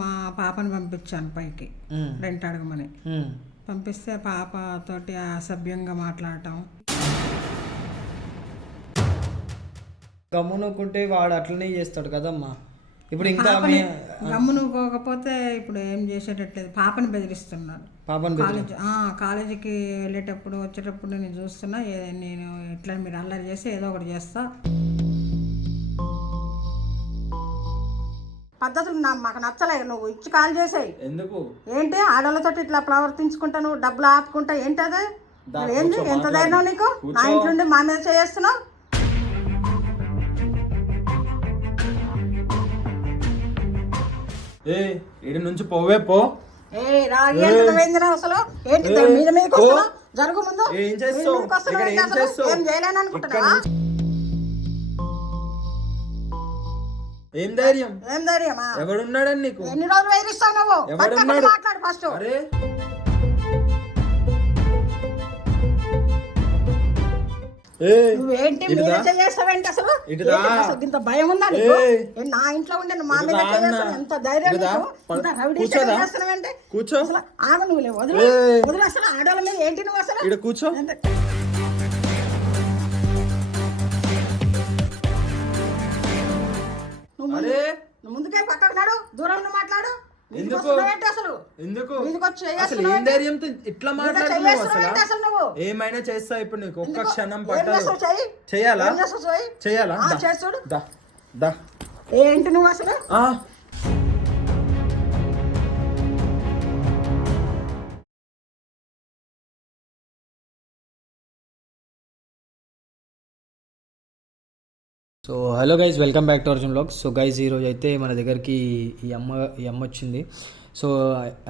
మా పాపని పంపించాను పైకి రెంట్ అడగమని. పంపిస్తే పాప తోటి అసభ్యంగా మాట్లాడటం. గమ్మునుకుంటే వాడు అట్లనే చేస్తాడు కదమ్మా. ఇప్పుడు ఇంకా గమ్మునుకోకపోతే ఇప్పుడు ఏం చేసేటట్లేదు. పాపని బెదిరిస్తున్నాడు. కాలేజీకి వెళ్ళేటప్పుడు వచ్చేటప్పుడు నేను చూస్తున్నా, నేను ఇట్లా మీరు అల్లరి చేసి ఏదో ఒకటి చేస్తా. పద్ధతులు మాకు నచ్చలేదు. నువ్వు ఇచ్చి కాల్ చేసాయి ఎందుకు? ఏంటి ఆడలతో ఇట్లా ప్రవర్తించుకుంటా, నువ్వు డబ్బులు ఆపుకుంటా ఏంటి అదే? ఏంటి ఎంత ధైర్యం నీకు? నా ఇంట్లో మా మీద చేస్తున్నావు. ఇడి నుంచి పోవే పో. అసలు ఏంటి మీద మీదకి వస్తున్నా? జరుగు ముందు. ఏం చేస్తావు? ఏం చేయలేను అనుకుంటున్నా. ఏం ధైర్యం? ఏం ధైర్యమా? ఎవడున్నాడని నీకు? ఎన్ని రోజులు వేధిస్తావు నువ్వు? ఎవడున్నాడు? మాట్లాడు ఫస్ట్. నువ్వేంటి మీద చేస్తావేంటి అసలు? ఇంత భయం ఉందా నీకు? నా ఇంట్లో ఉండే మా మీద ఎంత ధైర్యం? కూర్చో. అసలు ఆగు నువ్వు, వదిలి వదిలి. అసలు ఆడవాళ్ళ మీద ఏంటి నువ్వు అసలు? ఇక్కడ కూర్చో. నువ్వు ముందుకే పక్కకు నాడు, దూరం మాట్లాడు. ఏమైనా చేస్తా ఇప్పుడు నీకు ఒక్క క్షణం పట్టదు. చెయ్యాలా? ఏంటి నువ్వు అసలు? So hello guys, welcome back to Arjun vlogs. So guys ఈరోజు అయితే మన దగ్గరికి ఈ అమ్మ వచ్చింది. సో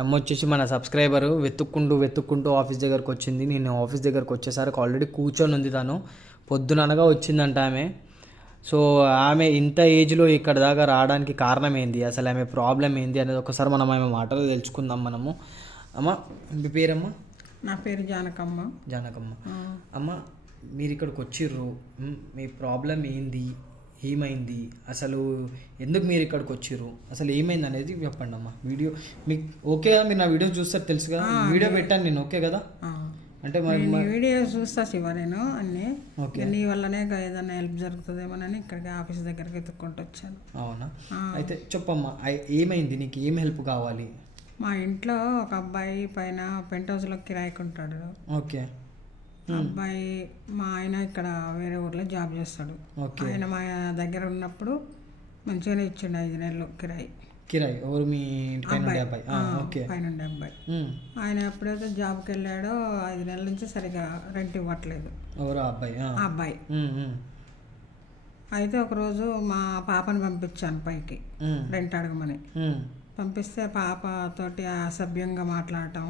అమ్మ వచ్చేసి మన సబ్స్క్రైబరు వెతుక్కుంటూ ఆఫీస్ దగ్గరకు వచ్చింది. నేను ఆఫీస్ దగ్గరకు వచ్చేసరికి ఆల్రెడీ కూర్చొని ఉంది. తను పొద్దుననగా వచ్చిందంట ఆమె. సో ఆమె ఇంత ఏజ్లో ఇక్కడ దాకా రావడానికి కారణం ఏంది, అసలు ఆమె ప్రాబ్లం ఏంది అనేది ఒకసారి మనం ఆమె మాటలు తెలుసుకుందాం మనము. అమ్మ, మీ పేరమ్మా? నా పేరు జానకమ్మ. అమ్మ, మీరు ఇక్కడికి వచ్చిర్రు, మీ ప్రాబ్లం ఏంది, ఏమైంది, అసలు ఎందుకు మీరు ఇక్కడికి వచ్చిర్రు, అసలు ఏమైంది అనేది చెప్పండి అమ్మా. వీడియో మీకు ఓకే కదా? మీరు నా వీడియోస్ చూస్తారు తెలుసు కదా, వీడియో పెట్టాను నేను, ఓకే కదా? అంటే వీడియో చూస్తా శివ నేను అన్నీ. నీ వల్లనే ఏదైనా హెల్ప్ జరుగుతుందేమోనని ఇక్కడికి ఆఫీస్ దగ్గరికి ఎత్తుక్కుంటూ వచ్చాను. అవునా? అయితే చెప్పమ్మా, ఏమైంది, నీకు ఏం హెల్ప్ కావాలి? మా ఇంట్లో ఒక అబ్బాయి పైన పెంట్ హౌస్లో కిరాయికుంటాడు. ఓకే. అబ్బాయి మా ఆయన ఇక్కడ వేరే ఊర్లో జాబ్ చేస్తాడు. ఆయన మా దగ్గర ఉన్నప్పుడు మంచిగానే ఇచ్చిండు 5 నెలలు కిరాయి. ఎవరు? మీ పైనుండే అబ్బాయి. ఆయన ఎప్పుడైతే జాబ్కి వెళ్ళాడో 5 నెలల నుంచి సరిగా రెంట్ ఇవ్వట్లేదు. ఎవరు? అబ్బాయి. అయితే ఒకరోజు మా పాపని పంపించాను పైకి రెంట్ అడగమని. పంపిస్తే పాప తోటి అసభ్యంగా మాట్లాడటం,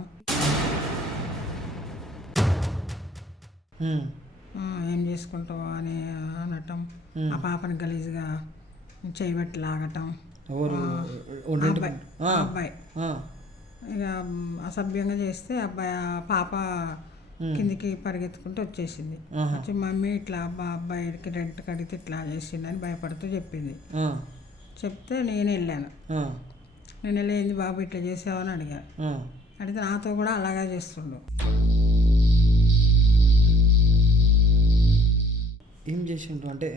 ఏం చేసుకుంటావు అని అనటం, ఆ పాపని గలీజ్గా చేయబెట్టి లాగటం. అబ్బాయి ఇక అసభ్యంగా చేస్తే పాప కిందికి పరిగెత్తుకుంటూ వచ్చేసింది. వచ్చి మమ్మీ ఇట్లా అబ్బాయికి రెంట్ కడిగితే ఇట్లా చేసిందని భయపడుతూ చెప్పింది. చెప్తే నేను వెళ్ళాను. నేను వెళ్ళి ఏంది బాబు ఇట్లా చేసావని అడిగితే నాతో కూడా అలాగే చేస్తుండు. ఏం చేసిండ్రు అంటే,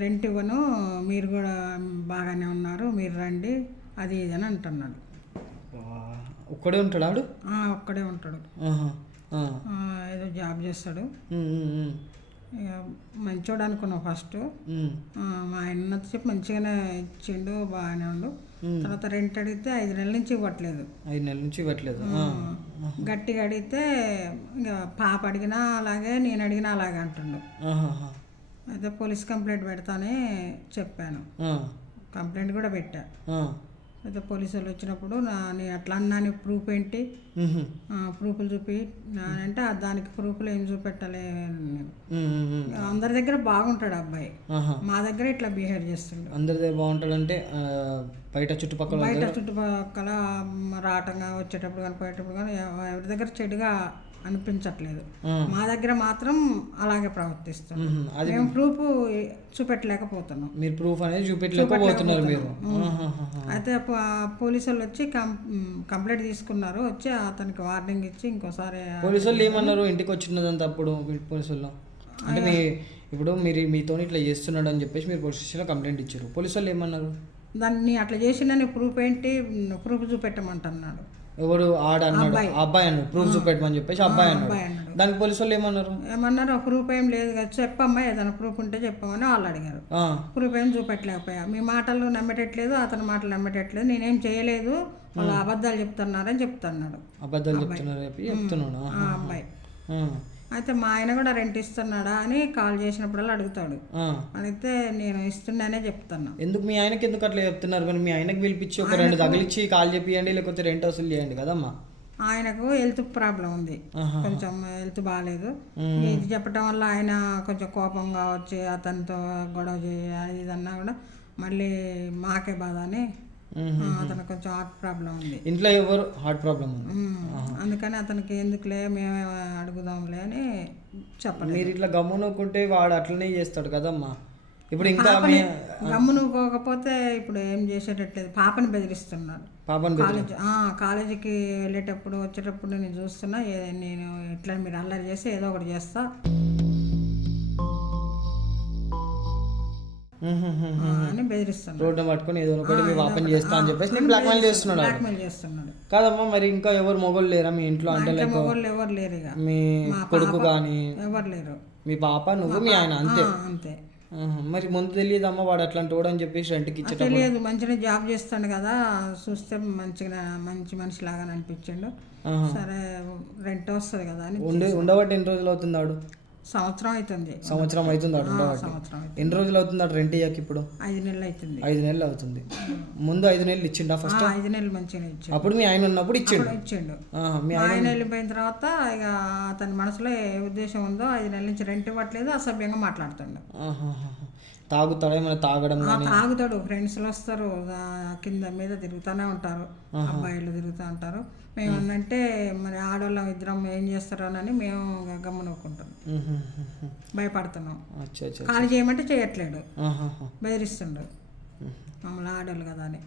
రెంట్ ఇవ్వను, మీరు కూడా బాగానే ఉన్నారు, మీరు రండి, అది ఇది అని అంటున్నాడు. ఒక్కడే ఉంటాడు ఆడు? ఒక్కడే ఉంటాడు. ఏదో జాబ్ చేస్తాడు. ఇక మంచోడు అనుకున్నావు ఫస్ట్. మా ఆయన చెప్పి మంచిగానే ఇచ్చిండు, బాగానే ఉండు. తర్వాత రెంట్ అడిగితే 5 నెలల నుంచి ఇవ్వట్లేదు. 5 నెలల నుంచి ఇవ్వట్లేదు. గట్టిగా అడిగితే ఇక పాప అడిగినా అలాగే, నేను అడిగినా అలాగే అంటుండు. అయితే పోలీస్ కంప్లైంట్ పెడతానే చెప్పాను. కంప్లైంట్ కూడా పెట్టా. అయితే పోలీసు వాళ్ళు వచ్చినప్పుడు నేను అట్లా అన్నాను, ప్రూఫ్ ఏంటి, ప్రూఫ్లు చూపి అంటే దానికి ప్రూఫ్లు ఏం చూపెట్టాలి. అందరి దగ్గర బాగుంటాడు అబ్బాయి, మా దగ్గర ఇట్లా బిహేవ్ చేస్తుండు. అందరి దగ్గర బాగుంటాడు అంటే బయట చుట్టుపక్కల రావటంగా వచ్చేటప్పుడు కానీ పోయేటప్పుడు కానీ ఎవరి దగ్గర చెడుగా అనిపించట్లేదు. మా దగ్గర మాత్రం అలాగే ప్రవర్తిస్తున్నాం. మేము ప్రూఫ్ చూపెట్టలేకపోతున్నాం. మీరు ప్రూఫ్ అనేది చూపెట్టలేకపోతున్నారు మీరు. అయితే పోలీసు వాళ్ళు వచ్చి కంప్లైంట్ తీసుకున్నారు. వచ్చి అతనికి వార్నింగ్ ఇచ్చి ఇంకోసారి. పోలీసు వాళ్ళు ఏమన్నారు ఇంటికి వచ్చినదంతా అప్పుడు? పోలీసు వాళ్ళు అంటే ఇప్పుడు మీరు మీతో ఇట్లా చేస్తున్నాడు అని చెప్పేసి మీరు పోలీస్ స్టేషన్లో కంప్లైంట్ ఇచ్చారు. పోలీసు వాళ్ళు ఏమన్నారు? దాన్ని అట్లా చేసిందని ప్రూఫ్ ఏంటి, ప్రూఫ్ చూపెట్టమంటున్నాడు. ఎవరు? అన్నాడు, అబ్బాయి అన్నాడు ప్రూఫ్ చూపెట్టమని చెప్పేసి అబ్బాయి అన్నాడు. దానికి పోలీసు వాళ్ళు ఏమన్నారు? ప్రూఫ్ ఏం లేదు కదా, చెప్పమ్మా ఏదైనా ప్రూఫ్ ఉంటే చెప్పమని వాళ్ళు అడిగారు. ప్రూఫ్ ఏం చూపెట్టలేకపోయా. మీ మాటలు నమ్మేటట్లేదు, అతని మాటలు నమ్మేటట్లేదు, నేనేం చేయలేదు, వాళ్ళు అబద్ధాలు చెప్తున్నారని చెప్తున్నాడు. అబద్ధాలు చెప్తున్నాడు ఆ అబ్బాయి. అయితే మా ఆయన కూడా రెంట్ ఇస్తున్నాడా అని కాల్ చేసినప్పుడల్లా అడుగుతాడు. అడిగితే నేను ఇస్తున్నానే చెప్తాను. ఎందుకు మీ ఆయనకి ఎందుకు అట్లా చెప్తున్నారు? మరి మీ ఆయనకి పిలిపించి ఒక 2 తగిలిచ్చి కాల్ చెప్పియండి, లేకపోతే రెంట్ వసూలు చేయండి కదమ్మా. ఆయనకు హెల్త్ ప్రాబ్లం ఉంది, కొంచెం హెల్త్ బాగాలేదు. ఇది చెప్పడం వల్ల ఆయన కొంచెం కోపంగా వచ్చి అతనితో గొడవ చేయాలి ఇదన్నా కూడా మళ్ళీ మాకే బాధ అని. అతనికి కొంచెం హార్ట్ ప్రాబ్లం ఉంది. ఇంట్లో ఎవరు హార్ట్ ప్రాబ్లం ఉంది, అందుకని అతనికి ఎందుకులే మేమే అడుగుదాంలే అని చెప్పండి. మీరు ఇట్లా గమ్మునుకుంటే వాడు అట్లనే చేస్తాడు కదమ్మా. ఇప్పుడు ఇంకా గమ్మునుకోకపోతే ఇప్పుడు ఏం చేసేటట్లేదు. పాపని బెదిరిస్తున్నాడు. కాలేజీకి వెళ్ళేటప్పుడు వచ్చేటప్పుడు నేను చూస్తున్నా, నేను ఇట్లా మీరు అల్లరి చేసి ఏదో ఒకటి చేస్తా అని బెదిరిస్తున్నాడు. రోడ్డు పట్టుకుని ఏదో ఒకటి మీ పాపని చేస్తా అని చెప్పేసి నేను బ్లాక్మెయిల్ చేస్తున్నాడు కాదమ్మా. మరి ఇంకా ఎవరు మొగోళ్ళు లేరా మీ ఇంట్లో? అంటే మొగోళ్ళు ఎవరు లేరు, ఇక మీ కొడుకు కానీ ఎవరు లేరు. మీ పాప, నువ్వు, మీ ఆయన అంతే. అంతే. మరి ముందు తెలియదమ్మా వాడు అట్లాంటి వాడు అని చెప్పేసి రెంట్కి ఇచ్చే? తెలియదు, మంచిగా జాబ్ చేస్తాడు కదా, చూస్తే మంచి మనిషి లాగా అనిపించాడు. సరే రెంట్ వస్తుంది కదా అని. ఉండబట్టి ఎన్ని రోజులు అవుతుంది? ఆడు సంవత్సరం అవుతుంది. సంవత్సరం అవుతుంది ఆడు ఉండబట్టి. ఎన్ని రోజులు అవుతుంది ఆడు రెంట్ ఇయ్యాక? ఇప్పుడు 5 నెలలు అవుతుంది. 5 నెలలు అవుతుంది. ముందు 5 నెలలు ఇచ్చిండా ఫస్ట్? 5 నెలలు మంచిగా ఇచ్చిండు. అప్పుడు మీ ఆయన ఉన్నప్పుడు ఇచ్చిండు. మీ ఆయన వెళ్ళిపోయిన తర్వాత ఇక అతని మనసులో ఏ ఉద్దేశం ఉందో 5 నెలల నుంచి రెంట్ ఇవ్వట్లేదు, అసభ్యంగా మాట్లాడుతుండు. తాగుతాడు, ఏమైనా తాగడం? తాగుతాడు, ఫ్రెండ్స్లు వస్తారు, కింద మీద తిరుగుతూనే ఉంటారు, అబ్బాయిలు తిరుగుతూ ఉంటారు. మేమన్నంటే మరి ఆడవాళ్ళం ఇద్దరం ఏం చేస్తారు అని మేము గమ్మునూకుంటాం, భయపడుతున్నాం. ఖాళీ చేయమంటే చేయట్లేడు, బెదిరిస్తుండు మమ్మల్ని ఆడవాళ్ళు కదా అని.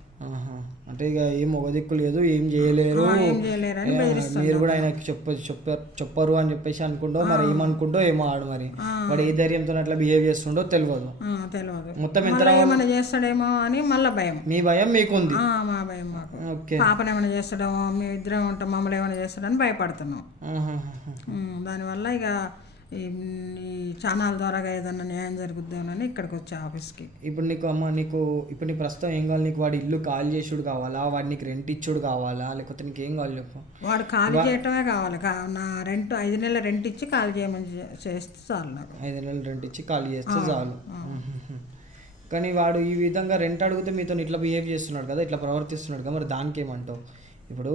అంటే ఇక ఏం ఒక దిక్కు లేదు, ఏం చేయలేరు, మీరు కూడా ఆయనకి చెప్పరు అని చెప్పేసి అనుకుంటో మరి ఏమనుకుంటో ఏమో ఆడు. మరి వాడు ఏ ధైర్యంతో అట్లా బిహేవ్ చేస్తుండో తెలియదు. మొత్తం ఎంత ఏమైనా చేస్తాడేమో అని మళ్ళీ భయం. మీ భయం మీకుంది? మా భయం మాకు. పాపను ఏమైనా చేస్తాడేమో, మేము ఇద్దరం ఉంటాం, మమ్మల్ని ఏమైనా చేస్తాడని భయపడుతున్నాం. దానివల్ల ఇక ఈ ఛానల్ ద్వారా ఏదన్నా న్యాయం జరుగుద్దామని ఇక్కడికి వచ్చా ఆఫీస్కి. ఇప్పుడు నీకు ఇప్పుడు నీ ప్రస్తుతం ఏం కావాలి? నీకు వాడు ఇల్లు ఖాళీ చేసుడు కావాలా, వాడు నీకు రెంట్ ఇచ్చుడు కావాలా, లేకపోతే నీకు ఏం కావాలి చెప్పు? వాడు ఖాళీ చేయటమే కావాలి. నా రెంట్ 5 నెలల రెంట్ ఇచ్చి ఖాళీ చేయమని చేస్తే చాలు నాకు. 5 నెలల రెంట్ ఇచ్చి ఖాళీ చేస్తే చాలు. కానీ వాడు ఈ విధంగా రెంట్ అడిగితే మీతో ఇట్లా బిహేవ్ చేస్తున్నాడు కదా, ఇట్లా ప్రవర్తిస్తున్నాడు కదా, మరి దానికి ఏమంటావు? ఇప్పుడు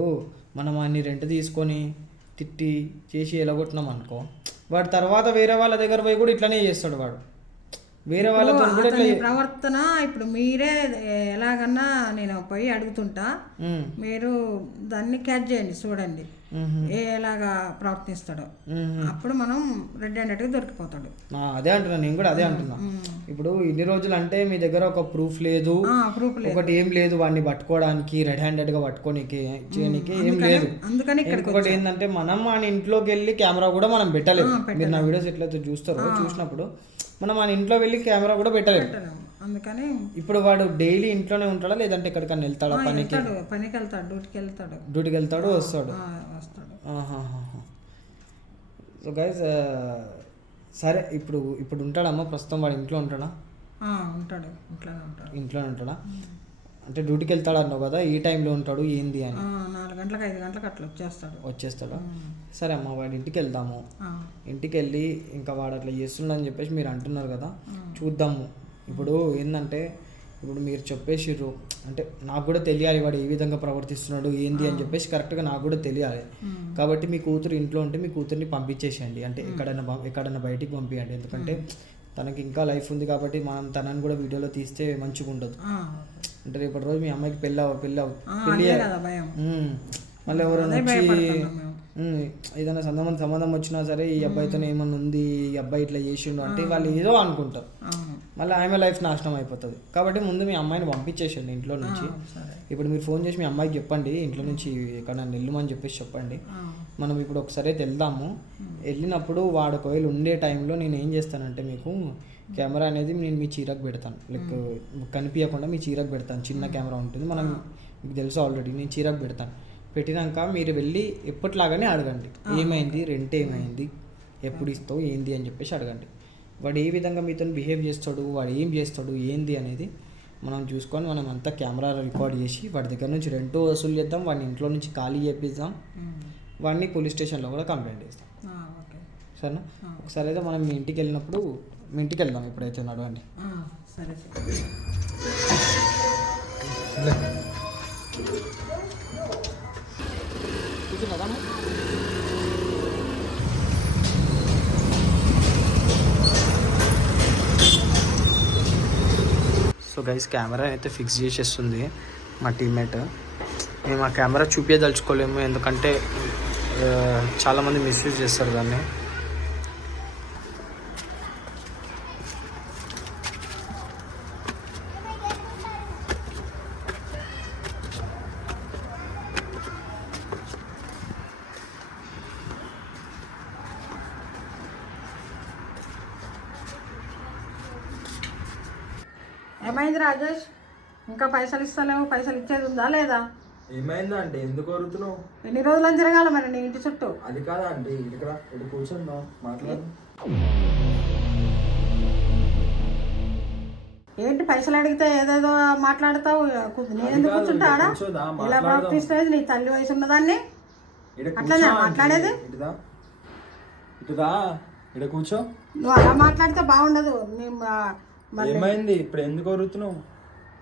మనం అన్ని రెంట్ తీసుకొని తిట్టి చేసి ఎలగొట్టినాం అనుకో, వాడు తర్వాత వేరే వాళ్ళ దగ్గర పోయి కూడా ఇట్లానే చేస్తాడు. వాడు వేరే వాళ్ళతో కూడా ప్రవర్తన ఇప్పుడు మీరే ఎలాగన్నా నేను పోయి అడుగుతుంటా, మీరు దాన్ని క్యాచ్ చేయండి, చూడండి ఎలాగా ప్రవర్తిస్తాడో, అప్పుడు మనం రెడ్ హ్యాండెడ్గా దొరికిపోతాడు. అదే అంటున్నా, నేను కూడా అదే అంటున్నా. ఇప్పుడు ఇన్ని రోజులు అంటే మీ దగ్గర ఒక ప్రూఫ్ లేదు, ఒకటి ఏం లేదు, వాడిని పట్టుకోవడానికి రెడ్ హ్యాండెడ్గా పట్టుకోనికి చేయడానికి ఏం లేదు. అందుకని ఇంకొకటి ఏంటంటే మనం మన ఇంట్లోకి వెళ్ళి కెమెరా కూడా మనం పెట్టలేము. మీరు నా వీడియోస్ ఎట్లయితే చూస్తారో చూసినప్పుడు మనం మన ఇంట్లో వెళ్ళి కెమెరా కూడా పెట్టలేము. అందుకని ఇప్పుడు వాడు డైలీ ఇంట్లోనే ఉంటాడా, లేదంటే ఎక్కడికన్నా వెళ్తాడా? పనికి వెళ్తాడు, డ్యూటీకి వెళ్తాడు, వస్తాడు. సో గైస్, సరే ఇప్పుడు ఉంటాడమ్మా ప్రస్తుతం? వాడు ఇంట్లో ఉంటాడా? ఇంట్లోనే ఉంటాడా? అంటే డ్యూటీకి వెళ్తాడు అన్నావు కదా, ఈ టైంలో ఉంటాడు ఏంది అని? 4 గంటలకు 5 గంటలకు అట్లా వచ్చేస్తాడు. సరే అమ్మ, వాడి ఇంటికి వెళ్దాము. ఇంటికి వెళ్ళి ఇంకా వాడు అట్లా చేస్తున్నాడని చెప్పేసి మీరు అంటున్నారు కదా, చూద్దాము. ఇప్పుడు ఏంటంటే ఇప్పుడు మీరు చెప్పేసిర్రు అంటే నాకు కూడా తెలియాలి వాడు ఏ విధంగా ప్రవర్తిస్తున్నాడు ఏంది అని చెప్పేసి కరెక్ట్గా నాకు కూడా తెలియాలి. కాబట్టి మీ కూతురు ఇంట్లో ఉంటే మీ కూతుర్ని పంపించేసేయండి, అంటే ఎక్కడన్నా బయటికి పంపించండి. ఎందుకంటే తనకి ఇంకా లైఫ్ ఉంది కాబట్టి మనం తనని కూడా వీడియోలో తీస్తే మంచిగా ఉండదు. అంటే రేపటి రోజు మీ అమ్మాయికి పెళ్ళి మళ్ళీ ఎవరైనా వచ్చి ఏదైనా సంబంధం వచ్చినా సరే ఈ అబ్బాయితో ఏమన్నా ఉంది, ఈ అబ్బాయి ఇట్లా చేసిండు అంటే వాళ్ళు ఏదో అనుకుంటారు, మళ్ళీ ఆమె లైఫ్ నాశనం అయిపోతుంది. కాబట్టి ముందు మీ అమ్మాయిని పంపించేసండి ఇంట్లో నుంచి. ఇప్పుడు మీరు ఫోన్ చేసి మీ అమ్మాయికి చెప్పండి ఇంట్లో నుంచి ఎక్కడన్నా వెళ్ళమని చెప్పేసి చెప్పండి. మనం ఇప్పుడు ఒకసారి అయితే వెళ్దాము. వెళ్ళినప్పుడు వాడు ఒకవేళ ఉండే టైంలో నేను ఏం చేస్తానంటే మీకు కెమెరా అనేది నేను మీ చీరకు పెడతాను, లైక్ కనిపించకుండా మీ చీరకు పెడతాను. చిన్న కెమెరా ఉంటుంది, మనం మీకు తెలుసు ఆల్రెడీ, నేను చీరకు పెడతాను. పెట్టినాక మీరు వెళ్ళి ఎప్పటిలాగానే అడగండి, ఏమైంది, రెంట్ ఏమైంది, ఎప్పుడు ఇస్తావు, ఏంది అని చెప్పేసి అడగండి. వాడు ఏ విధంగా మీతో బిహేవ్ చేస్తాడు, వాడు ఏం చేస్తాడు, ఏంది అనేది మనం చూసుకొని మనం అంతా కెమెరా రికార్డ్ చేసి వాడి దగ్గర నుంచి రెంట్ వసూలు చేద్దాం, వాడిని ఇంట్లో నుంచి ఖాళీ చేపిద్దాం, వాడిని పోలీస్ స్టేషన్లో కూడా కంప్లైంట్ చేస్తాం. సరేనా? ఒకసారి అయితే మనం మీ ఇంటికి వెళ్ళినప్పుడు మీ ఇంటికి వెళ్దాం. ఇప్పుడైతే నడవండి. సరే. సో గైస్ కెమెరా అయితే ఫిక్స్ చేసేస్తుంది మా టీమ్మేట్. మేము ఆ కెమెరా చూపించదలుచుకోలేము, ఎందుకంటే చాలామంది మిస్యూజ్ చేస్తారు దాన్ని. ఏమైంది రాజేష్, ఇంకా పైసలు ఇస్తలేవు? పైసలు ఇచ్చేది ఉందా లేదా? ఏమైందా అంటే ఎందుకు కోరుతున్నావు? ఎన్ని రోజులని తిరగాల మరి నీ ఇంటి చుట్టూ? అది కాదా అంటే ఇక్కడ కూర్చుందాం, మాట్లాడు. ఏంటి పైసలు అడిగితే ఏదేదో మాట్లాడతావు? నేను ఎందుకు కూర్చుంటాడా? ఇలా ప్రవర్తిస్తుంది నీ తల్లి వయసు ఉన్నదాన్ని. అట్లనే మాట్లాడేది? ఇటుదా, ఇక్కడ కూర్చో. నువ్వు అలా మాట్లాడితే బాగుండదు. ఏమైంది ఇప్పుడు ఎందుకు కోరుతున్నావు?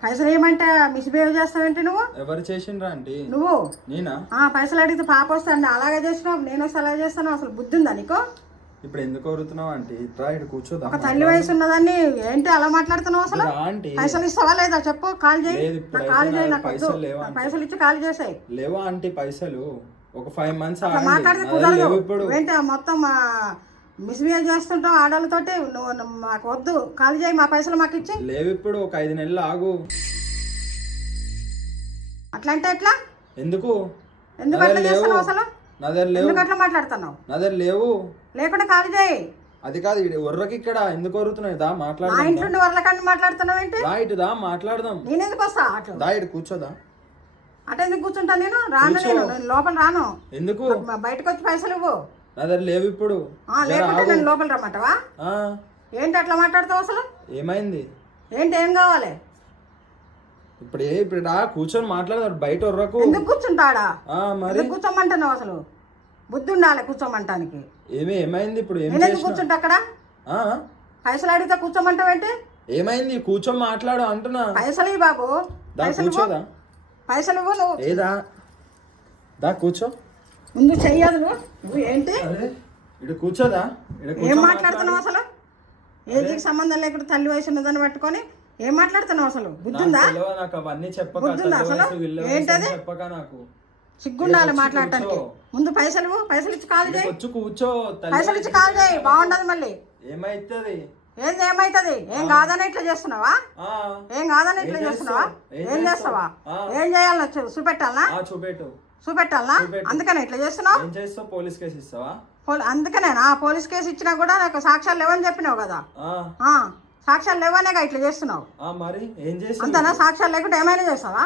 పైసలు ఏమంటే మిస్బిహేవ్ చేస్తావేంటి నువ్వు? ఎవరు చేసిండ్రా అంటే? నువ్వు. నేనా? పైసలు అడిగితే పాప వస్తాను అలాగే చేసినావు, నేను వస్తే అలాగే చేస్తాను. అసలు బుద్ధి ఉందా నీకు? ఇప్పుడు ఎందుకు కోరుతున్నావు అంటే? ఇట్రా, ఇక్కడ కూర్చోదా. ఒక తల్లి వయసు ఉన్నదాన్ని ఏంటి అలా మాట్లాడుతున్నావు? అసలు పైసలు ఇస్తావా లేదా చెప్పు. కాల్ చేయి, కాల్ చేయి. నాకు పైసలు ఇచ్చి కాల్ చేసాయి. లేవా అంటే పైసలు? ఒక 5 months మాట్లాడితే కుదరదు. ఏంటి మొత్తం మిస్బిహేవ్ చేస్తుంటావు ఆడవాళ్ళతోటి. నువ్వు మాకు వద్దు, ఖాళీ చేయి, మా పైసలు మాకు ఇచ్చి. లేవు ఇప్పుడు, ఒక 5 నెలలు ఆగు. అట్లా అంటే ఎట్లా? ఎందుకు అట్లా చేస్తున్నావు అసలు? నా దగ్గర లేవు. ఎందుకు అట్లా మాట్లాడుతున్నావు? నా దగ్గర లేవు. లేకుండా ఖాళీ చేయి. అది కాదు, వర్రకి ఇక్కడ ఎందుకు వరుతున్నాయి? దా మాట్లాడు. మా ఇంట్లో వర్రకండి మాట్లాడుతున్నావు ఏంటి? దా ఇటు దా, మాట్లాడదాం. నేను ఎందుకు వస్తా అటు? దా ఇటు కూర్చోదా. అటు ఎందుకు కూర్చుంటా? నేను రాను, నేను లోపల రాను. ఎందుకు? బయటకు వచ్చి పైసలు ఇవ్వు. నా దగ్గర లేవు ఇప్పుడు. లేకుంటే నేను లోపల రమ్మంటావా? ఏంటి అట్లా మాట్లాడతావు అసలు? ఏమైంది? ఏంటి, ఏం కావాలి? ఇప్పుడు కూర్చొని మాట్లాడదాం. బయట వర్రకు ఎందుకు కూర్చుంటాడా? మరి కూర్చోమంటున్నావు? అసలు బుద్ధి ఉండాలి కూర్చోమంటానికి. ఏమైంది ఇప్పుడు? ఎందుకు కూర్చుంటా అక్కడ? పైసలు అడిగితే కూర్చోమంటావేంటి? ఏమైంది? కూర్చొని మాట్లాడు అంటున్నా. పైసలు ఇవ్వు బాబు. కూర్చోదా. పైసలు ఇవ్వు నువ్వు. ఏదా దా కూర్చో. ముందు చెయ్యదు నువ్వు. ఏంటి ఇటు కూర్చోదా? ఏం మాట్లాడుతున్నావు అసలు? ఏదికి సంబంధం లేకుండా తల్లి వయసు ఉన్నదని పట్టుకొని ఏం మాట్లాడుతున్నావు అసలు? బుద్ధుందా? బుద్ధుందా అసలు? ఏంటది? సిగ్గుండాలి మాట్లాడటానికి. ముందు పైసలు పైసలు ఇచ్చి కాల్ చేయి. కూర్చో. పైసలు ఇచ్చి కాల్ చేయి, బాగుండదు మళ్ళీ. ఏమైతుంది? ఏంది ఏమైతుంది? ఏం కాదని ఇట్లా చేస్తున్నావా? ఏం కాదని ఇట్లా చేస్తున్నావా? ఏం చేస్తావా? ఏం చేయాలని చూపెట్టాలనా? చూపెట్టాలనా? అందుకనే ఇట్లా చేస్తున్నావు. పోలీస్ కేసు ఇస్తావా? అందుకనేనా? పోలీస్ కేసు ఇచ్చినా కూడా నాకు సాక్ష్యాలు లేవని చెప్పినావు కదా. సాక్ష్యాలు లేవనేగా ఇట్లా చేస్తున్నావు. మరి ఏం చేస్తావు? అంతేనా? సాక్ష్యాలు లేకుండా ఏమైనా చేస్తావా?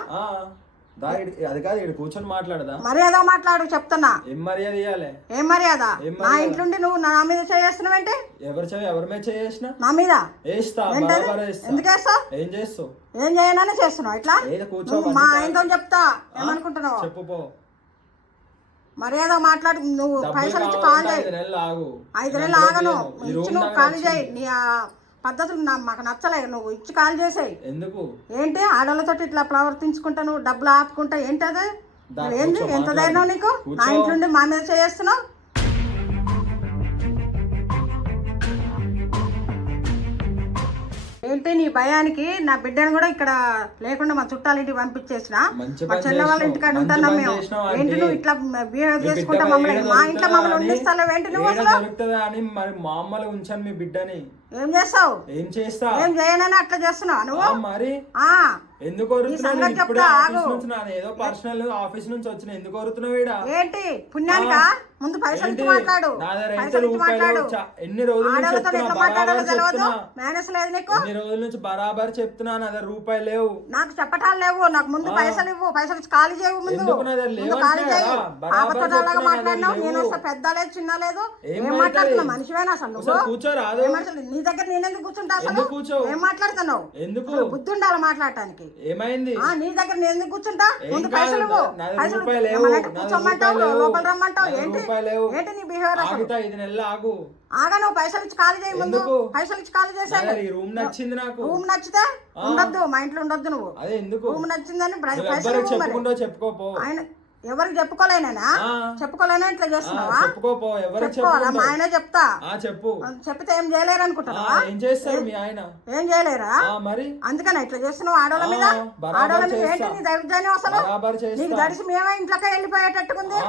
అది కాదు, ఇక్కడ కూర్చొని మాట్లాడదా. మర్యాద మాట్లాడు చెప్తున్నా. ఏం మర్యాద ఇవ్వాలి? ఏం మర్యాద? నా ఇంట్లోండి నువ్వు నా మీద చేస్తున్నావేంటి? ఎవరి మీద చేసిన? నా మీద. ఎందుకు వేస్తావు? ఏం చేస్తావు? ఏం చేయనని చేస్తున్నావు ఇట్లా? మా ఆయనతో చెప్తా. ఏమనుకుంటున్నావు? చెప్పు. మర్యాద మాట్లాడు. నువ్వు పైసలు ఇచ్చి కాల్ చేయి. 5 నెలలు ఆగను. ఇచ్చి నువ్వు కాల్ చేయి. నీ పద్ధతులు మాకు నచ్చలేదు. నువ్వు ఇచ్చి కాల్ చేసాయి. ఎందుకు? ఏంటి ఆడవాళ్ళతో ఇట్లా ప్రవర్తించుకుంటా నువ్వు డబ్బులు ఆపుకుంటా ఏంటి అది? ఏంటి? ఎంత ధైర్యం నీకు? నా ఇంట్లో మా మీద చేస్తున్నావు. ఏంటి నీ భయానికి నా బిడ్డను కూడా ఇక్కడ లేకుండా మా చుట్టాలింటికి పంపించేసిన మంచి మా పని చెల్లె వాళ్ళ చేసినావు. ఇంటికాడ మంచి ఉంటాను పని మేము చేసినావు ఏంటి ఆంటీ. నువ్వు ఇట్లా బిహేవ్ మీ చేసుకుంటా బిడ్డ మమ్మల్ని మా ఇంట్లో మమ్మల్ని ఏడ ఉండిస్తావు ఏంటి నువ్వు ఏడ అసలు దొరుకుతుందా అని మరి మా అమ్మలు ఉంచాను మీ బిడ్డని. ఏం చేస్తావు ఏం చేస్తా ఏం చేయనని అట్లా చేస్తున్నావు నువ్వు మరి ఆ ఎందుకు వరుతున్నావు? సంగతి నేను ఇప్పుడే చెప్తా, ఆఫీస్ ఆగు. నుంచి నాన్న ఏదో పర్సనల్ ఆఫీస్ నుంచి వచ్చిన ఎందుకు వరుతున్నావు ఈడ? ఏంటి పుణ్యానికా ముందు పైసలు ఇచ్చి ఏంటి? మాట్లాడు నా దగ్గర ఎంత పైసలు ఇచ్చి రూపాయలు మాట్లాడు ఎన్ని రోజుల నుంచి ఆడవాళ్ళతో చెప్తున్నా, ఎట్లా మాట్లాడాలో బరాబర్ తెలియదు చెప్తున్నా. మేనేజ్ లేదు నీకు ఎన్ని రోజుల నుంచి బరాబర్ చెప్తున్నా నా దగ్గర రూపాయలు లేవు. నాకు చెప్పటాలు లేవు నాకు ముందు పైసలు ఇవ్వు పైసలు ఇచ్చి ఖాళీ చేయవు ముందు ఎందుకు నా దగ్గర ముందు లేవు ఖాళీ అంటున్నా చేయి కదా? బరాబర్ ఆపతో అలాగా చెప్తున్నా, నా మాట్లాడినావు దగ్గర నేను లేవు. వస్తే పెద్ద లేదు చిన్న లేదు ఏం ఏమైతుంది? మాట్లాడుతున్నావు మనిషివేనా అసలు నువ్వు ఒకసారి కూర్చోరాదు. ఏం మనుషులు? నీ దగ్గర నేనెందుకు కూర్చుంటా అసలు ఎందుకు కూర్చోవు? ఏం మాట్లాడుతున్నావు ఎందుకు? అసలు బుద్ధి ఉండాలి మాట్లాడటానికి ఏమైంది? నీ దగ్గర నేను ఎందుకు కూర్చుంటా ఏం ముందు కాదు, పైసలు ఇవ్వు నా దగ్గర పైసలు రూపాయలు లేవు, ఏమన్నా నా దగ్గర కూర్చోమంటావు రూపాయలు లేవు. లోపల రమ్మంటావు నా దగ్గర ఏంటి రూపాయలు లేవు. ఏంటి నీ బిహేవియర్ అసలు ఆగుతా 5 నెలలు ఆగు. ఆగా నువ్వు పైసలు ఇచ్చి ఖాళీ చేయి ముందు ఎందుకు? పైసలు ఇచ్చి ఖాళీ నా చేసాను దగ్గర ఈ రూమ్ నచ్చింది నాకు. రూమ్ నచ్చితే ఉండొద్దు మా ఇంట్లో ఉండొద్దు నువ్వు అదే ఎందుకు? రూమ్ నచ్చిందని నువ్వు పైసలు ఎవ్వరికి ఇవ్వు మరి చెప్పుకుంటో చెప్పుకోపో. ఆయన ఎవరికి చెప్పుకోలేనా ఆ. చెప్పుకోలేనా ఇట్లా చేస్తున్నావా చెప్పుకోపో. ఎవరికి చెప్పుకోవాలా మా చెప్పుకుంటావు? ఆయన చెప్తా చెప్పు. చెప్తే ఏం చేయలేరు అనుకుంటున్నావా ఏం చేస్తాడు మీ ఆయన? ఏం చేయలేరా మరి అందుకని ఇట్లా చేస్తున్నావు ఆడవాళ్ళ మీద బరాబర్ ఆడవాళ్ళ మీద చేస్తా. ఏంటి నీ దైర్యాన్ని అసలు బరాబర్ చేస్తా. నీకు దడిసి మేమే ఇంట్లోకి వెళ్ళిపోయేటట్టుకుంది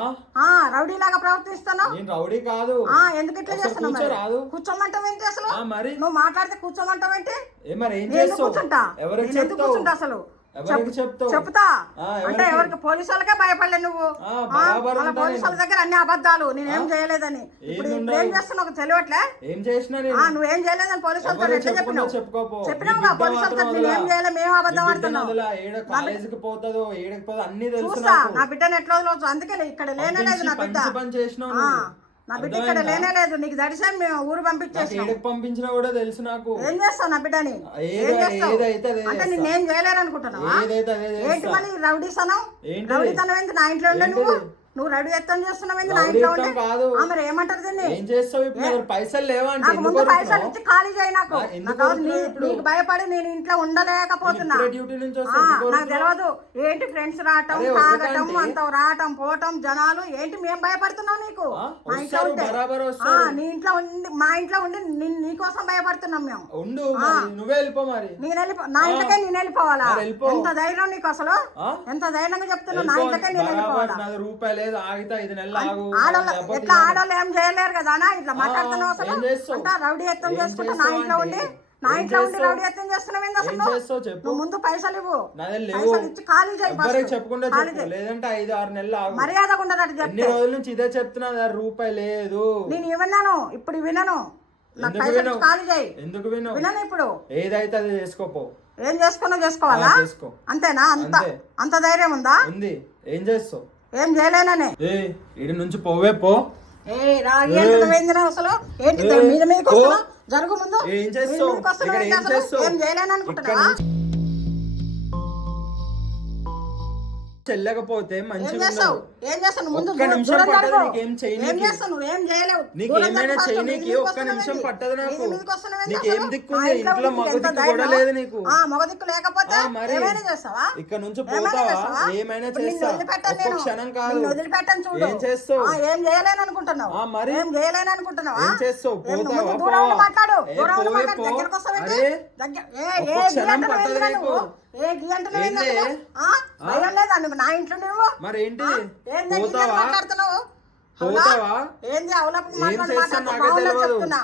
ఆ. రౌడీలాగా ప్రవర్తిస్తున్నావు నేను రౌడీ కాదు. ఎందుకు ఇట్లా ఒకసారి చేస్తున్నావు మరి? కూర్చోరాదు. కూర్చోమంటావు ఏంటి అసలు మరి నువ్వు మాట్లాడితే కూర్చోమంటావు ఏంటి మరి ఏం నేను ఎందుకు చేస్తావు? కూర్చుంటా ఎవరికి నేను ఎందుకు చెప్తావు? కూర్చుంటా అసలు ఎవరికి చెప్తావు? చెప్తా ఎవరికి? అంటే ఎవరికి పోలీసు వాళ్ళకే భయపడలే నువ్వు బరాబర్ వాళ్ళ ఉంటా పోలీసు వాళ్ళ దగ్గర అన్ని అబద్ధాలు నేనేం చేయలేదని ఇప్పుడు ఉండవు. ఏం చేస్తున్నావు తెలియట్లే ఏం చేసినా నేను? నువ్వేం చేయలేదని పోలీసు వాళ్ళతో ఎవరికి ఎట్లా చెప్పుకుంటో చెప్పినావు చెప్పుకోపో. చెప్పినావుగా నీ బిడ్డ పోలీసు వాళ్ళతో మాత్రం నేనేం వదలా. చేయలే మేము అబద్ధం నీ ఆడుతున్నావు బిడ్డను వదలా. ఏడ కాలేజీకి పోతుందో ఏడకి పోతుందో అన్ని తెలుసు చూస్తా నాకు. నా బిడ్డను ఎట్లా వదలవచ్చు అందుకే ఇక్కడ లేనేలేదు నా బిడ్డ మంచి పని చేసినావు ఆ, నువ్వు. నా బిడ్డ ఇక్కడ లేనేలేదు నీకు దడిసే మేము ఊరు నాకు పంపించేసినాం ఏడకి పంపించినా కూడా తెలుసు నాకు. ఏం చేస్తావు నా బిడ్డని ఏం చేస్తావు ఏదైతే అదే అంటే చేస్తా. నిన్నేం చేయలేరు అనుకుంటున్నావా ఏదైతే అదే ఏంటి చేస్తా. మళ్ళీ రౌడీసనం ఏంటిది? రౌడీతనం ఏంటి నా ఇంట్లో ఉండే ఏంటిది? నువ్వు రౌడీ ఎత్తం చేస్తున్నావు ఏంటి నా ఇంట్లో ఉండే రౌడీతనం కాదు. మరి ఏమంటారు దీన్ని ఏం చేస్తావు ఇప్పుడు? నా దగ్గర పైసలు లేవా అంటే నాకు ఎందుకు ముందు పైసలు వరుతున్నావు? ఇచ్చి ఖాళీ చేయి నాకు ఎందుకు నాకు వరుతున్నావు ఇప్పుడు? నీకు భయపడి నేను ఇంట్లో ఉండలేకపోతున్నా ఇప్పుడే డ్యూటీ నుంచి వస్తే ఆ, ఎందుకు నాకు వరుతున్నావు? తెలియదు ఏంటి ఫ్రెండ్స్ రావటం అరే, తాగటం ఒకటంటే- అంత రావటం పోవటం జనాలు ఏంటి మేము భయపడుతున్నాం నీకు మా ఇంట్లో వస్తారు, ఉంటే బరాబర్ వస్తారు. నీ ఇంట్లో ఉండి మా ఇంట్లో ఉండి నీకోసం భయపడుతున్నాం మేము ఉండు మరి నువ్వే వెళ్ళిపో మరి. నా ఇంట్లోకే నేను వెళ్ళిపోవాలా మరి వెళ్ళిపో. ఎంత ధైర్యం నీకు అసలు ఆ? ఎంత ధైర్యంగా చెప్తున్నావు నా వెళ్ళిపో. ఇంట్లోకే నేను బరాబర్ వెళ్ళిపోవాలా నాది రూపాయి లేదు ఆగితే 5 నెలలు ఆగు. ఆడవాళ్ళు లేకపోతే ఎట్లా ఆడవాళ్ళు ఏం చేయలేరు కదా అన్న ఇట్లా మాట్లాడుతున్నావు అసలు ఏం చేస్తావు? అంతా రౌడీ ఎత్తం ఏం చేసుకుంటా నా చేస్తావు ఇంట్లో అంటే? ఉండి నా ఏం ఇంట్లో ఉండి చేస్తావు? రౌడీ ఎత్తం చేస్తున్నావు ఏంది అసలు ఏం నువ్వు? చేస్తావు చెప్పు. నువ్వు ముందు పైసలు ఇవ్వు నా దగ్గర లేవు. పైసలు ఇచ్చి ఖాళీ చేయి ఎవరికి ఫస్ట్. చెప్పకుండా ఖాళీ చెప్పు. చేయి. లేదంటే 5-6 నెలలు ఆగు. మర్యాదగా ఉండదట ఎన్ని చెప్తే రోజుల నుంచి ఇదే చెప్తున్నా నా దగ్గర రూపాయి లేదు. నేను విన్నాను ఇప్పుడు వినను నాకు ఎందుకు పైసలు వినవు? ఇచ్చి ఖాళీ చేయి ఎందుకు వినవు? వినను ఇప్పుడు ఏదైతే అది చేసుకోపో. ఏం చేసుకున్నా చేసుకోవాలా చేసుకో. అంతేనా అంత అంతే. అంత ధైర్యం ఉందా ఉంది. ఏం చేస్తావు? ఏం చేయలేననే ఇడి నుంచి పోవే పో. ఏంటి అసలు ఏంటి మీద మీదకి వస్తున్నా జరుగు ముందు ఏం మీద చేస్తావు? మీదకి వస్తున్నావు ఇక్కడ ఏంటి ఏం అసలు? చేస్తావు? ఏం చేయలేను అనుకుంటున్నావా చెల్లకపోతే ఏం మంచిగా చేస్తావు ఉండదు. ఏం చేస్తావు నువ్వు ముందు ఒక్క నిమిషం దూరం పట్టదు జరుగు. నీకేం చేయనీకి. ఏం చేస్తావు నువ్వు ఏం చేయలేవు నీకు దూరం ఏమైనా జరుగు ఫస్ట్. చేయనీకి మీద మీదకి ఒక్క వస్తున్నావు నిమిషం ఏంటి? పట్టదు నాకు. మీద మీదకి వస్తున్నావు ఏంటి నీకు ఏం అసలు? దిక్కు ఆ ఉంది? ఇంట్లో ఇంట్లో ఉండి మగ ఎంత దిక్కు ధైర్యం? కూడా లేదు నీకు. మగ దిక్కు లేకపోతే మరి ఏమైనా చేస్తావా ఇక్కడ నుంచి ఏమైనా పోతావా? చేస్తావా? ఏమైనా ఇప్పుడు నిన్ను చేస్తా. వదిలిపెట్టాను ఒక్క నేను. క్షణం కాదు. నిన్ను వదిలిపెట్టాను చూడు. ఏం చేస్తావు? ఏం చేయలేను అనుకుంటున్నావు మరి ఏం చేయలేను అనుకుంటున్నావా ఏం చేస్తావు? ఏం నువ్వు పోతావా? దూరం ఉండి పోవా? మాట్లాడు ఏ దూరం ఉండి పోవే మాట్లాడు పో. దగ్గరకు వస్తావేంటి అరే, దగ్గర ఒక్క క్షణం పట్టదు నీకు. గీయంటున్నావు ఏంది? భయం లేదా నువ్వు నా ఇంట్లో నువ్వు మరి ఏంటి? ఏంది పోతావా? మాట్లాడుతున్నావు పోతావా? ఏంది అవలపు ఏం మాట్లాడు చేస్తాను నాకే బాగుండదు తెలియదు. చెప్తున్నా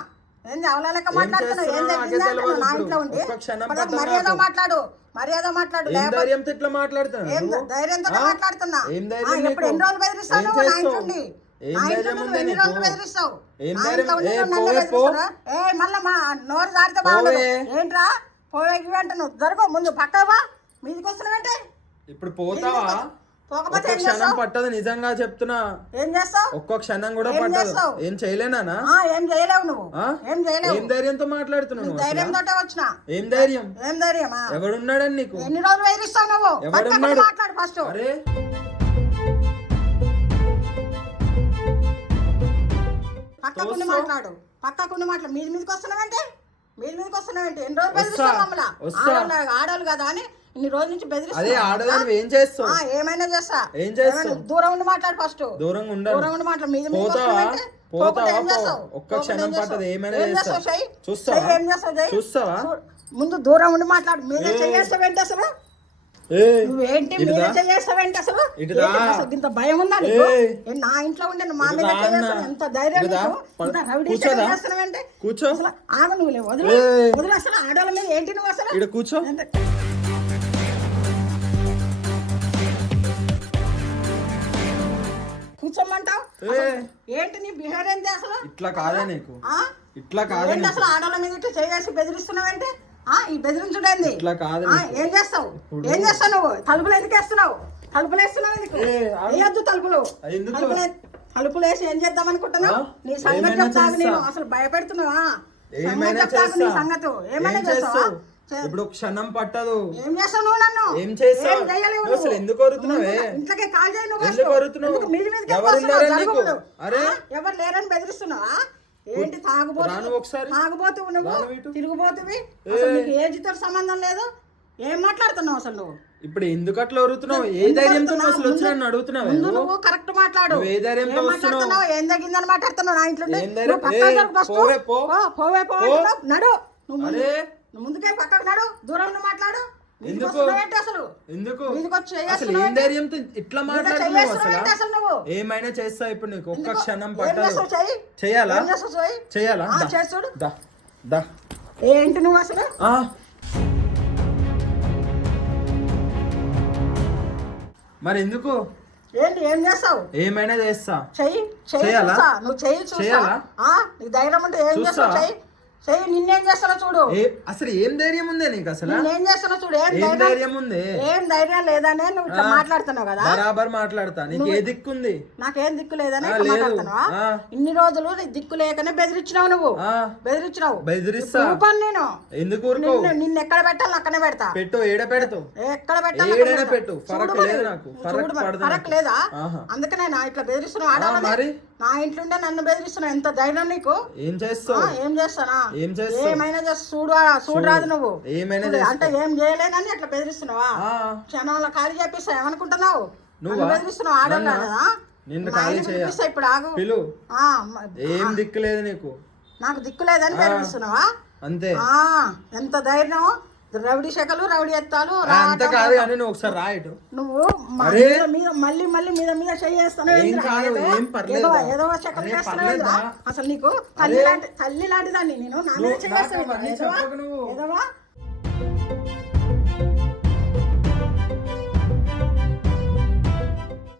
ఏంది అవల లెక్క మాట్లాడుతున్నావు ఏం చేస్తున్నావు నాకే తగ్గింది అంటున్నావు నా తెలియదు ఇంట్లో ఉండి ఒక్క క్షణం ఇప్పుడు పట్టదు మర్యాద నాకు. మాట్లాడు మర్యాద మాట్లాడు ఏం లేకపోతే ధైర్యంతో ఇట్లా మాట్లాడుతున్నావు ఏం నువ్వు? ధైర్యంతో ఆ? మాట్లాడుతున్నా ఏం ధైర్యం ఎప్పుడు నీకు? ఎన్ని రోజులు బెదిరిస్తావు ఏం నువ్వు నా ఇంట్లో చేస్తావు? ఉండి ఏం నా ఇంట్లో ధైర్యం ఉండి ఉంది నువ్వు ఎన్ని నీకు? రోజులు బెదిరిస్తావు ఏం నా ధైర్యం? ఇంట్లో ఉండి ఏ నువ్వు నన్ను పోవే పో. బెదిరిస్తారా మళ్ళా మా నోరు జారితే బాగుండదు పోవే. ఏంట్రా పోయేకి వెంట నువ్వు జరుగు ముందు పక్కవా మీదికి వస్తున్నావంటే ఇప్పుడు పోతావా? పోకపోతే ఒక్క ఏం క్షణం చేస్తావు పట్టదు నిజంగా చెప్తున్నా. ఏం చేస్తావు ఒక్క క్షణం కూడా ఏం పట్టదు. చేస్తావు? ఏం చేయలేనా? ఏం చేయలేవు నువ్వు ఆ? ఏం చేయలేవు ఏం ధైర్యంతో మాట్లాడుతున్నావు నువ్వు నువ్వు ధైర్యం అసలు? తోటే వచ్చిన ఏం ధైర్యం? ఏం ధైర్యమా ఎవడున్నాడని నీకు? ఎన్ని రోజులు బెదిరిస్తావు నువ్వు పక్కకు ఎవడున్నాడు? మాట్లాడు ఫస్ట్ అరే పక్కకుండి మాట్లాడు పక్కకుండి మాట్లాడు మీదకి వస్తున్నావంటే మీదకి వస్తున్నావంటే ఎన్ని రోజులు వస్తా. బెదిరిస్తావు మమ్మల్ని వస్తా. ఆడవాళ్ళు కదా అని ఇన్ని రోజుల నుంచి అదే బెదిరిస్తావు ఆడదాన్ని ఏం చేస్తావు? ఏమైనా చేస్తా ఏం చేస్తావు? ఏమైనా దూరం ఉండి మాట్లాడు ఫస్ట్ దూరంగా ఉండను. దూరం ఉండి మాట్లాడు మీదకి పోతావా? వస్తున్నావంటే పోతావా? ఏం చేస్తావు ఒక్క క్షణం పట్టదు. ఏమైనా ఏం చేస్తావు చేస్తావు? చెయ్యి చూస్తావా? ఏం చేస్తావు చెయ్యి చూస్తావా? ముందు దూరం ఉండి మాట్లాడు. మీరే చేస్తావేంటి అసలు? ఏయ్, నువ్వేంటి ఇటుదా? మీరే చేస్తావేంటి అసలు? ఇటుదా? ఏంటి అసలు ఇంత భయం ఉందా నీకు? ఏయ్. నా ఇంట్లో ఉండే నువ్వు మా మీద ఇటుదా అన్న? చేస్తావు. ఎంత ధైర్యం ఇటుదా? నీకు? ఇంత రౌడీ కూర్చోదా? చేస్తావేంటి? కూర్చో. అసలు ఆగ నువ్వులే వదిలే ఏయ్. వదిలే. అసలు ఆడవాళ్ళ మీద ఏంటి నువ్వు అసలు? ఈడ కూర్చో. ఎంత- కూర్చోమంటావు? ఏయ్. ఏంటి నీ బిహేవియర్ ఏంటి అసలు? ఇట్లా కాదా నీకు? ఆ? ఇట్లా కాదా ఏంటి నీకు? అసలు ఆడవాళ్ళ మీద ఇట్లా చేసి బెదిరిస్తున్నావేంటి? ఈ బెదిరించుడేంది? ఇట్లా కాదు ఆ, ఏం చేస్తావు? ఏం చేస్తావు నువ్వు? తలుపులు ఎందుకు వేస్తున్నావు? తలుపులు వేస్తున్నావు ఎందుకు? వేయద్దు తలుపులు. ఎందుకు? తలుపులు వేసి ఏం చేద్దాం అనుకుంటున్నావు? ఆ? నీ సంగతి ఏమైనా చెప్తావు. నేను చేస్తా. అసలు భయపెడుతున్నావా? సంగతి ఏమైనా చెప్తావు నీ చేస్తా. సంగతి. ఏమైనా ఏం చేస్తావా? చేస్తావు? ఇప్పుడు క్షణం పట్టదు. ఏం చేస్తావు నువ్వు? నన్ను ఏం చేస్తావు? ఏం చేయలేవు నువ్వు అసలు నువ్వు. ఎందుకు అరుతున్నావే? ఇంట్లోకే కాల్ చేయి నువ్వు. ఎందుకు ఫస్ట్. అరుతున్నావు? ఎందుకు మీది మీదకి ఎవరు వస్తున్నావు? ఉన్నారా నీకు? జరుగుముడు. అరే. ఎవరు లేరని బెదిరిస్తున్నావా? ఏంటి రాను తాగుబోతు? ఒకసారి. తాగుబోతువు నువ్వు, రాను ఇటు. తిరుగుబోతువి. అసలు నీకు ఏజ్తో సంబంధం లేదు. ఏం మాట్లాడుతున్నావు అసలు నువ్వు? ఇప్పుడు ఎందుకు అట్లా అరుతున్నావు? ఏ ఎందుకు ధైర్యంతో అరుస్తున్నావు? అసలు వచ్చి నన్ను అడుగుతున్నావు? ముందు నువ్వు కరెక్ట్ మాట్లాడు. నువ్వు ఏ ధైర్యంతో ఏం వస్తున్నావు? మాట్లాడుతున్నావు? ఏం జరిగిందని మాట్లాడుతున్నావు నా ఇంట్లో? ఏం ధైర్యం? నువ్వు పక్కకు ఏయ్, జరుగు ఫస్ట్. పోవే, పో. పోవే పో పో. అంటున్నావు. నడు నువ్వు ముందు. అరే. నువ్వు ముందుకే పక్కకు నడు. దూరం నుండి మాట్లాడు. మీదికి ఎందుకు? వస్తున్నావేంటి అసలు? ఎందుకు మీదికి వచ్చి అసలు ఏం చేస్తున్నావేంటి? ధైర్యంతో ఇట్లా మీతో మాట్లాడుతున్నావు చేస్తున్నావేంటి అసలు నువ్వు? అసలు? ఏమైనా చేస్తా ఇప్పుడు నీకు ఒక్క ఎందుకు? క్షణం ఏం పట్టదు. చేస్తావు? చెయ్యి. చేయాలా? ఏం చేస్తావు? చెయ్యి. చేయాలా? ఆ, దా. చేసి చూడు. దా దా. ఏంటి నువ్వు అసలు? ఆ. మరి ఎందుకు? ఏంటి ఏం చేస్తావు? ఏమైనా చేస్తా. చెయ్యి. చెయ్యి చేయాలా? చూస్తా. నువ్వు చెయ్యి చూస్తా. చేయాలా? నీకు ధైర్యం ఉంటే ఏం చూస్తా. చేస్తావు? చెయ్యి. చెయ్యి. నిన్నేం చేస్తానో చూడు. అసలు ఏం ధైర్యం ఉందే నీకు అసలు? నిన్నేం చేస్తానో చూడు. ఏం ధైర్యం ఉంది? ఏం ధైర్యం లేదనే నువ్వు ఇట్లా మాట్లాడుతున్నావు కదా? బరాబర్ మాట్లాడతా. నీకు ఏ దిక్కుంది? నాకేం దిక్కు లేదని ఆ, ఇట్లా లేదు. మాట్లాడుతున్నావా? ఆ. ఇన్ని రోజులు నీ దిక్కు లేకనే బెదిరించినావు నువ్వు. ఆ. బెదిరించినావు. బెదిరిస్తా. ఊపాను నేను. ఎందుకు ఊరుకో? నిన్ను ఎక్కడ పెట్టాలి అక్కడే పెడతా. పెట్టు. ఏడ పెడతావు? ఎక్కడ పెట్టాలి ఏడైనా అక్కడ పెట్టు. పెడతా. ఫరక్ చూడు మరి. లేదు నాకు. ఫరక్ చూడు మరి. పడదు ఫరక్ నాకు. లేదా? ఆహా. అందుకనే నా ఇట్లా బెదిరిస్తున్నావు ఆడవాళ్ళని. మరి? నా ఇంట్లోండే నన్ను బెదిరిస్తున్నావు. ఎంత ధైర్యం నీకు? ఏం చేస్తావు? ఏం చేస్తానా? ఏం చేస్తావు? ఏమైనా చేస్తా. చూడు రాదు నువ్వు. ఏమైనా చూడు, చేస్తావు. అంటే ఏం చేయలేదని అట్లా బెదిరిస్తున్నావా? ఆ. క్షణంలో ఖాళీ చేపిస్తా ఏమనుకుంటున్నావు? నువ్వా? నన్ను బెదిరిస్తున్నావు ఆడవాళ్ళు నన్నా? కదా? నిన్ను మా ఖాళీ ఇంటికి చేయ. పిలిపిస్తా ఇప్పుడు ఆగు. పిలు. ఆ, ఏం దిక్కు లేదు నీకు. నాకు దిక్కు లేదని బెదిరిస్తున్నావా? అంతే. ఎంత ధైర్యం! రౌడీ శకలు రౌడీ ఎత్తాలు అంత కాదు కానీ నువ్వు ఒకసారి రాయటు. నువ్వు అరే. మళ్ళీ మీద చేస్తాను. ఏం కాదు, ఏం పర్లేదు. ఏదో శకలు అరే, చేస్తున్నావు పర్లేదా? అసలు నీకు అరే. తల్లి లాంటి దాన్ని నేను నా మీద నువ్వు నాకు చేస్తాను. అవన్నీ చెప్పకు నువ్వు. ఏదవా